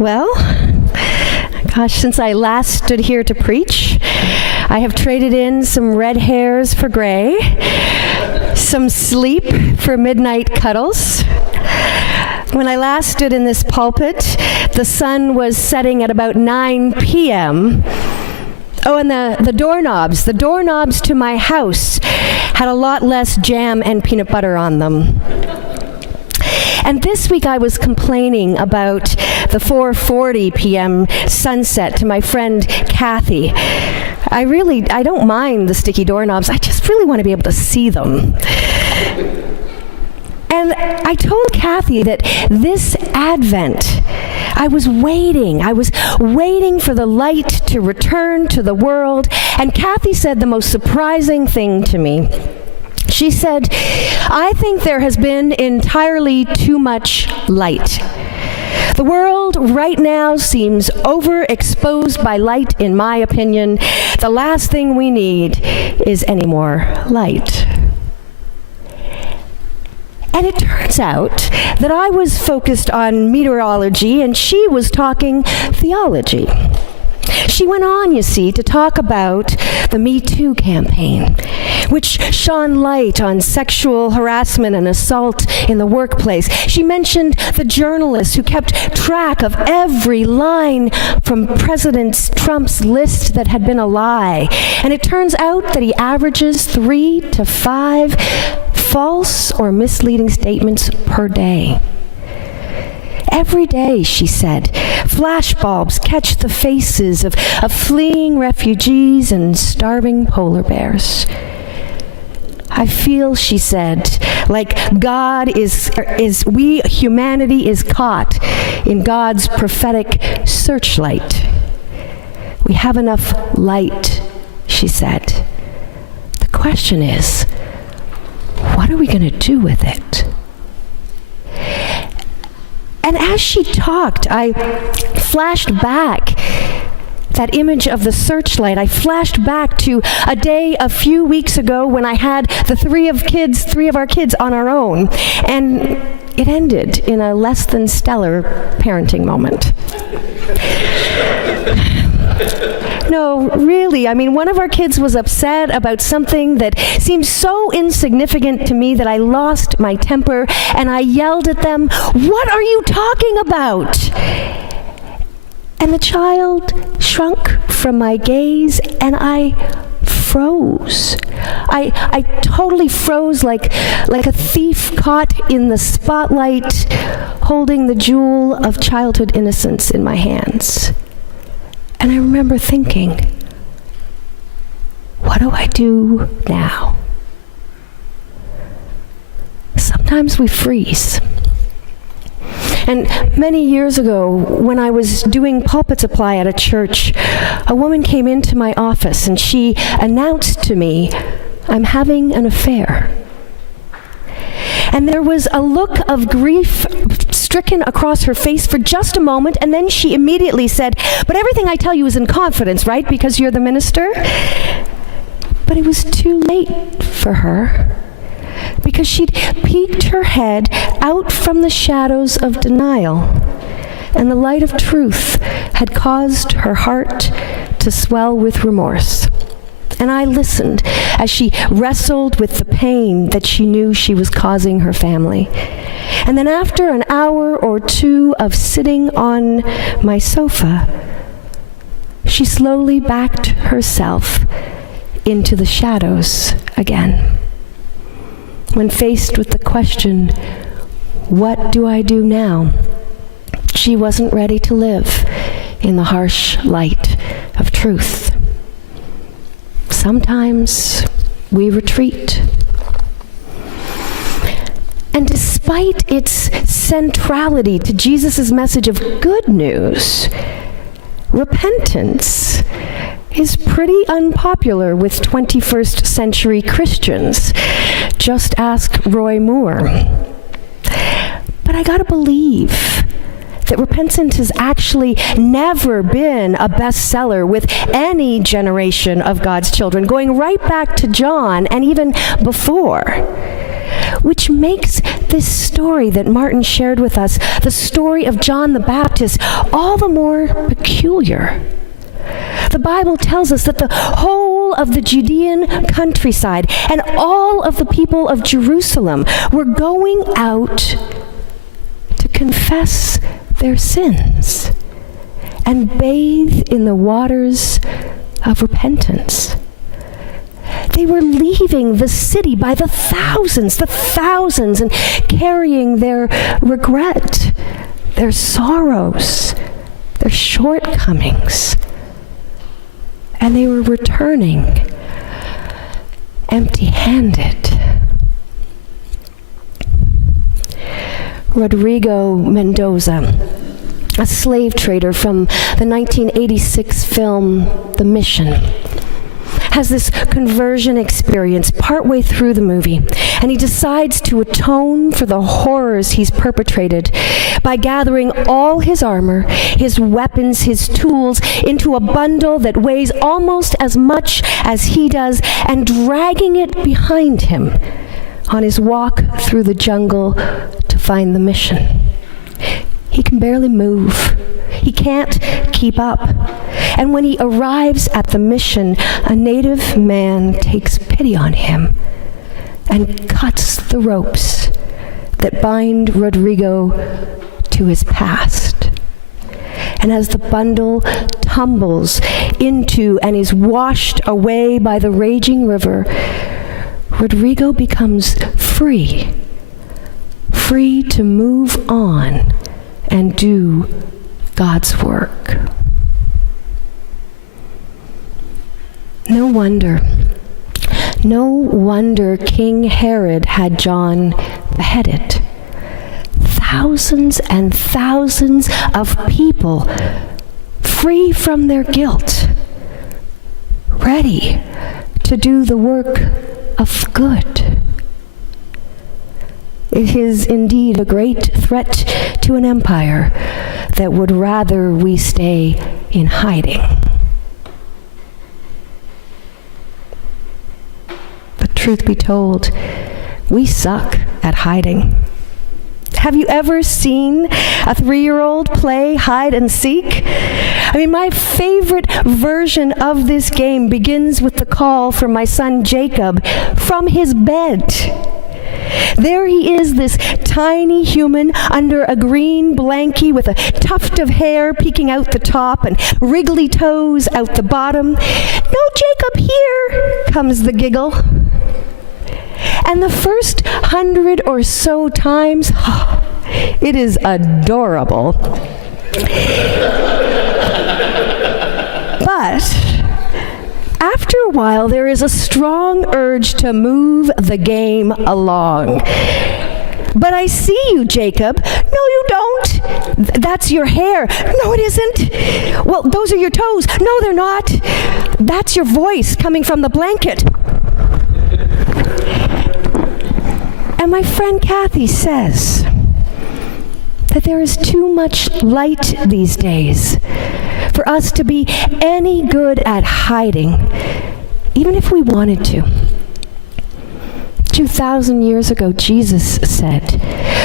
Well, gosh, since I last stood here to preach, I have traded in some red hairs for gray, some sleep for midnight cuddles. When I last stood in this pulpit, the sun was setting at about 9 p.m. Oh, and the doorknobs to my house had a lot less jam and peanut butter on them. And this week I was complaining about the 4:40 p.m. sunset to my friend Kathy. I don't mind the sticky doorknobs. I just really want to be able to see them. And I told Kathy that this Advent, I was waiting for the light to return to the world. And Kathy said the most surprising thing to me. She said, "I think there has been entirely too much light. The world right now seems overexposed by light, in my opinion. The last thing we need is any more light." And it turns out that I was focused on meteorology and she was talking theology. She went on, you see, to talk about the Me Too campaign, which shone light on sexual harassment and assault in the workplace. She mentioned the journalist who kept track of every line from President Trump's list that had been a lie. And it turns out that he averages 3 to 5 false or misleading statements per day. Every day, she said, flashbulbs catch the faces of fleeing refugees and starving polar bears. I feel, she said, like humanity is caught in God's prophetic searchlight. We have enough light, she said. The question is, what are we going to do with it? And as she talked, I flashed back that image of the searchlight. I flashed back to a day a few weeks ago when I had the three of our kids on our own. And it ended in a less than stellar parenting moment. No, really, one of our kids was upset about something that seemed so insignificant to me that I lost my temper and I yelled at them, "What are you talking about?" And the child shrunk from my gaze and I froze. I totally froze like a thief caught in the spotlight, holding the jewel of childhood innocence in my hands. And I remember thinking, what do I do now? Sometimes we freeze. And many years ago, when I was doing pulpit supply at a church, a woman came into my office and she announced to me, "I'm having an affair." And there was a look of grief stricken across her face for just a moment, and then she immediately said, "But everything I tell you is in confidence, right? Because you're the minister?" But it was too late for her, because she'd peeked her head out from the shadows of denial, and the light of truth had caused her heart to swell with remorse. And I listened as she wrestled with the pain that she knew she was causing her family. And then after an hour or two of sitting on my sofa, she slowly backed herself into the shadows again. When faced with the question, "What do I do now?" she wasn't ready to live in the harsh light of truth. Sometimes we retreat. And despite its centrality to Jesus' message of good news, repentance is pretty unpopular with 21st century Christians. Just ask Roy Moore. But I gotta believe that repentance has actually never been a bestseller with any generation of God's children, going right back to John and even before, which makes this story that Martin shared with us, the story of John the Baptist, all the more peculiar. The Bible tells us that the whole of the Judean countryside and all of the people of Jerusalem were going out to confess their sins and bathe in the waters of repentance. They were leaving the city by the thousands, and carrying their regret, their sorrows, their shortcomings. And they were returning empty-handed. Rodrigo Mendoza, a slave trader from the 1986 film The Mission, has this conversion experience partway through the movie, and he decides to atone for the horrors he's perpetrated by gathering all his armor, his weapons, his tools into a bundle that weighs almost as much as he does and dragging it behind him on his walk through the jungle to find the mission. He can barely move. He can't keep up. And when he arrives at the mission, a native man takes pity on him and cuts the ropes that bind Rodrigo to his past. And as the bundle tumbles into and is washed away by the raging river, Rodrigo becomes free to move on and do God's work. No wonder King Herod had John beheaded. Thousands and thousands of people free from their guilt, ready to do the work of good. It is indeed a great threat to an empire that would rather we stay in hiding. But truth be told, we suck at hiding. Have you ever seen a 3-year-old play hide and seek? I mean, my favorite version of this game begins with the call from my son Jacob from his bed. There he is, this tiny human under a green blankie with a tuft of hair peeking out the top and wriggly toes out the bottom. "No, Jacob, here," comes the giggle. And the first 100 or so times, it is adorable. But after a while, there is a strong urge to move the game along. "But I see you, Jacob." "No, you don't." "That's your hair." "No, it isn't." "Well, those are your toes." "No, they're not." "That's your voice coming from the blanket." And my friend Kathy says that there is too much light these days for us to be any good at hiding, even if we wanted to. 2,000 years ago, Jesus said,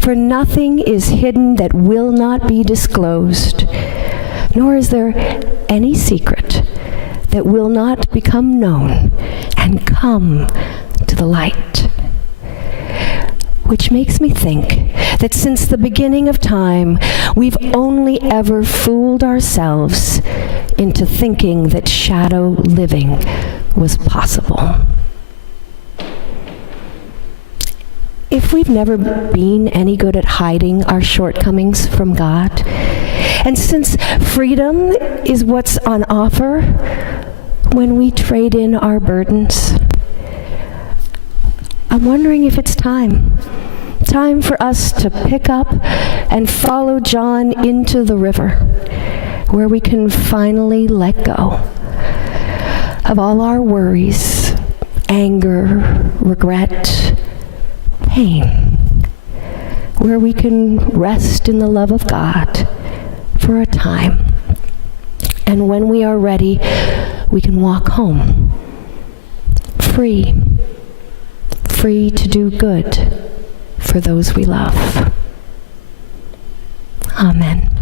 "For nothing is hidden that will not be disclosed, nor is there any secret that will not become known and come to the light." Which makes me think that since the beginning of time, we've only ever fooled ourselves into thinking that shadow living was possible. If we've never been any good at hiding our shortcomings from God, and since freedom is what's on offer when we trade in our burdens, I'm wondering if it's time for us to pick up and follow John into the river, where we can finally let go of all our worries, anger, regret, pain, where we can rest in the love of God for a time. And when we are ready, we can walk home, free to do good, for those we love. Amen.